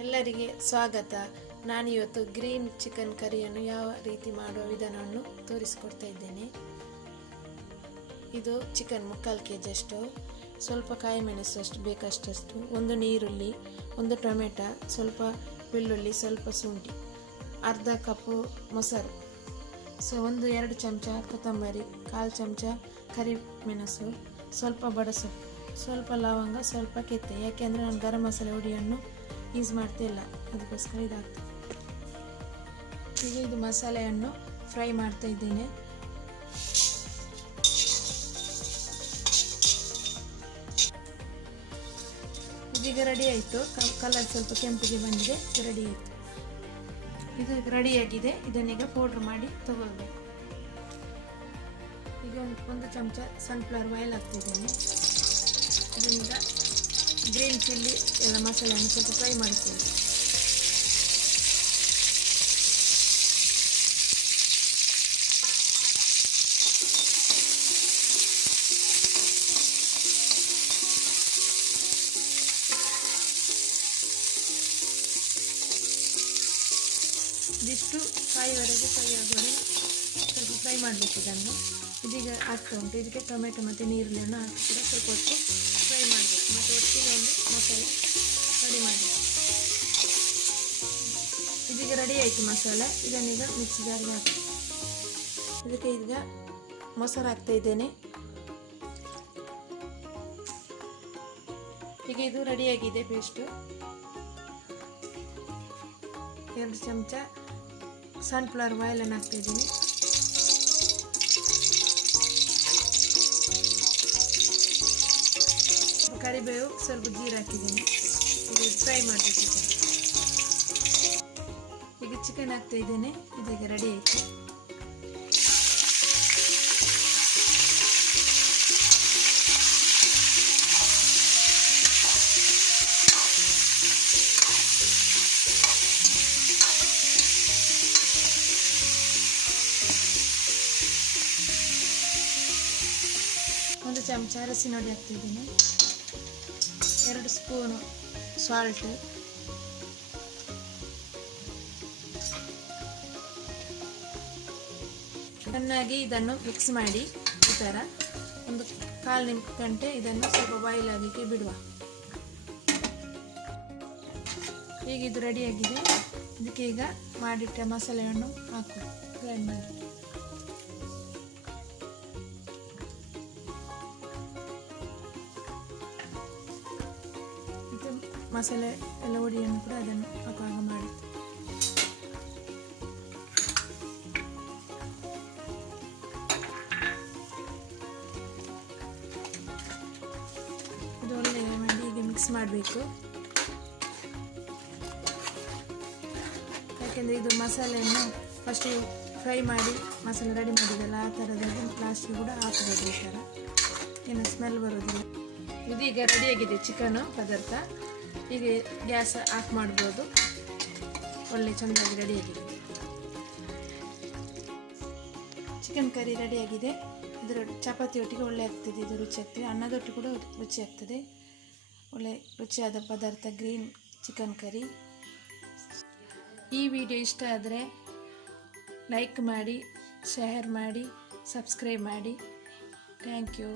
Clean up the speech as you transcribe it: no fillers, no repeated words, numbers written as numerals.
ಎಲ್ಲರಿಗೆ ಸ್ವಾಗತ. ನಾನಿವತ್ತು ಗ್ರೀನ್ ಚಿಕನ್ ಕರಿಯನ್ನು ಯಾವ ರೀತಿ ಮಾಡುವ ವಿಧಾನವನ್ನು ತೋರಿಸಿಕೊಡ್ತಾ ಇದ್ದೇನೆ. ಇದು ಚಿಕನ್ 3/4 kg ಅಷ್ಟು, ಸ್ವಲ್ಪ ಕಾಯಿ ಮೆಣಸು ಅಷ್ಟು ಬೇಕಷ್ಟು, ಒಂದು ನೀರುಳ್ಳಿ, ಒಂದು ಟೊಮೆಟೊ, ಸ್ವಲ್ಪ ಬೆಳ್ಳುಳ್ಳಿ, ಸ್ವಲ್ಪ ಶುಂಠಿ, ಅರ್ಧ ಕಪ್ಪು ಮೊಸರು, ಒಂದು 2 ಚಮಚ ಕೊತ್ತಂಬರಿ, 1/4 ಚಮಚ ಕರಿಮೆಣಸು, ಸ್ವಲ್ಪ ಬಡಸೊಪ್ಪು, ಸ್ವಲ್ಪ ಲವಂಗ, ಸ್ವಲ್ಪ ಕೆತ್ತೆ. ಯಾಕೆಂದರೆ ನಾನು ಗರಂ ಮಸಾಲೆ ಹುಡಿಯನ್ನು ಯೂಸ್ ಮಾಡ್ತಿಲ್ಲ, ಅದಕ್ಕೋಸ್ಕರ ಇದಾಗ್ತದೆ. ಈಗ ಇದು ಮಸಾಲೆಯನ್ನು ಫ್ರೈ ಮಾಡ್ತಾ ಇದ್ದೇನೆ. ಇದೀಗ ರೆಡಿ ಆಯಿತು. ಕಲರ್ ಸ್ವಲ್ಪ ಕೆಂಪಿಗೆ ಬಂದಿದೆ, ರೆಡಿ ಆಯಿತು. ಇದು ರೆಡಿಯಾಗಿದೆ. ಇದನ್ನೀಗ ಪೌಡ್ರ್ ಮಾಡಿ ತಗೊಳ್ಬೇಕು. ಈಗ ಒಂದು ಚಮಚ ಸನ್ಫ್ಲವರ್ ಆಯಿಲ್ ಹಾಕ್ತಿದ್ದೇನೆ. ಇದರಿಂದ ಗ್ರೀನ್ ಚಿಲ್ಲಿ ಎಲ್ಲ ಮಸಾಲೆಯನ್ನು ಸ್ವಲ್ಪ ಫ್ರೈ ಮಾಡ್ತೇನೆ. ಇದಿಷ್ಟು ಕಾಯಿವರೆಗೆ ಸ್ವಲ್ಪ ಫ್ರೈ ಮಾಡಬೇಕು. ಇದೀಗ ಆಗ್ತಾ ಉಂಟು. ಇದಕ್ಕೆ ಟೊಮೆಟೊ ಮತ್ತು ನೀರುಳ್ಳಿಯನ್ನು ಹಾಕಿ ಕೂಡ ಸ್ವಲ್ಪ ಹೊತ್ತು ಫ್ರೈ ಮಾಡಬೇಕು. ಮತ್ತು ಒಟ್ಟಿಗೆ ಒಂದು ಮಸಾಲೆ ರೆಡಿ ಮಾಡಬೇಕು. ಇದೀಗ ರೆಡಿ ಆಯಿತು ಮಸಾಲೆ. ಇದನ್ನೀಗ ಮಿಕ್ಸಿ ಜಾರಿಗೆ ಹಾಕಿ ಇದಕ್ಕೆ ಈಗ ಮೊಸರು ಹಾಕ್ತಾ ಇದ್ದೇನೆ. ಈಗ ಇದು ರೆಡಿಯಾಗಿದೆ ಪೇಸ್ಟು. 2 ಚಮಚ ಸನ್ಫ್ಲವರ್ ಆಯಿಲನ್ನು ಹಾಕ್ತಾ ಇದ್ದೀನಿ. ಕರಿಬೇವು, ಸ್ವಲ್ಪ ಜೀರು ಹಾಕಿದ್ದೀನಿ. ಇದು ಫ್ರೈ ಮಾಡಬೇಕು. ಈಗ ಚಿಕನ್ ಹಾಕ್ತಾ ಇದ್ದೇನೆ. ಇದೀಗ ರೆಡಿ ಆಯಿತು. ಒಂದು ಚಮಚ ಅರಸಿನ ಹುಡಿ ಹಾಕ್ತಿದ್ದೀನಿ. 2 ಸ್ಪೂನು ಸಾಲ್ಟ್, ಚೆನ್ನಾಗಿ ಇದನ್ನು ಮಿಕ್ಸ್ ಮಾಡಿ ಈ ಥರ ಒಂದು 1/4 ಗಂಟೆ ಇದನ್ನು ಸ್ವಲ್ಪ ಬಾಯ್ಲ್ ಆಗಲಿಕ್ಕೆ ಬಿಡುವ. ಈಗ ಇದು ರೆಡಿಯಾಗಿದೆ. ಇದಕ್ಕೆ ಈಗ ಮಾಡಿಟ್ಟ ಮಸಾಲೆಯನ್ನು ಹಾಕು, ಗ್ರೈಂಡ್ ಮಾಡಿ. ಮಸಾಲೆ ಎಲ್ಲ ಹುಡಿಯನ್ನು ಕೂಡ ಅದನ್ನು ಹಾಕುವಾಗ ಮಾಡಿ. ಇದು ಒಳ್ಳೆ ಮಾಡಿ ಹೀಗೆ ಮಿಕ್ಸ್ ಮಾಡಬೇಕು. ಯಾಕೆಂದರೆ ಇದು ಮಸಾಲೆಯನ್ನು ಫಸ್ಟ್ ಫ್ರೈ ಮಾಡಿ ಮಸಾಲೆ ರೆಡಿ ಮಾಡಿದಲ್ಲ, ಆ ಥರದಲ್ಲಿ ಲಾಸ್ಟಿಗೆ ಕೂಡ ಹಾಕಬೇಕು. ಈ ಥರ ಏನು ಸ್ಮೆಲ್ ಬರೋದಿಲ್ಲ. ಇದೀಗ ರೆಡಿಯಾಗಿದೆ ಚಿಕನು ಪದಾರ್ಥ. ಈಗ ಗ್ಯಾಸ್ ಆಫ್ ಮಾಡ್ಬೋದು. ಒಳ್ಳೆ ಚೆಂದಾಗಿ ರೆಡಿಯಾಗಿದೆ. ಚಿಕನ್ ಕರಿ ರೆಡಿಯಾಗಿದೆ. ಇದರ ಚಪಾತಿ ಒಟ್ಟಿಗೆ ಒಳ್ಳೆ ಆಗ್ತದೆ. ಇದು ರುಚಿ ಆಗ್ತದೆ. ಅನ್ನದೊಟ್ಟಿಗೆ ಕೂಡ ರುಚಿ ಆಗ್ತದೆ. ಒಳ್ಳೆ ರುಚಿಯಾದ ಪದಾರ್ಥ ಗ್ರೀನ್ ಚಿಕನ್ ಕರಿ. ಈ ವಿಡಿಯೋ ಇಷ್ಟ ಆದರೆ ಲೈಕ್ ಮಾಡಿ, ಶೇರ್ ಮಾಡಿ, ಸಬ್ಸ್ಕ್ರೈಬ್ ಮಾಡಿ. Thank you.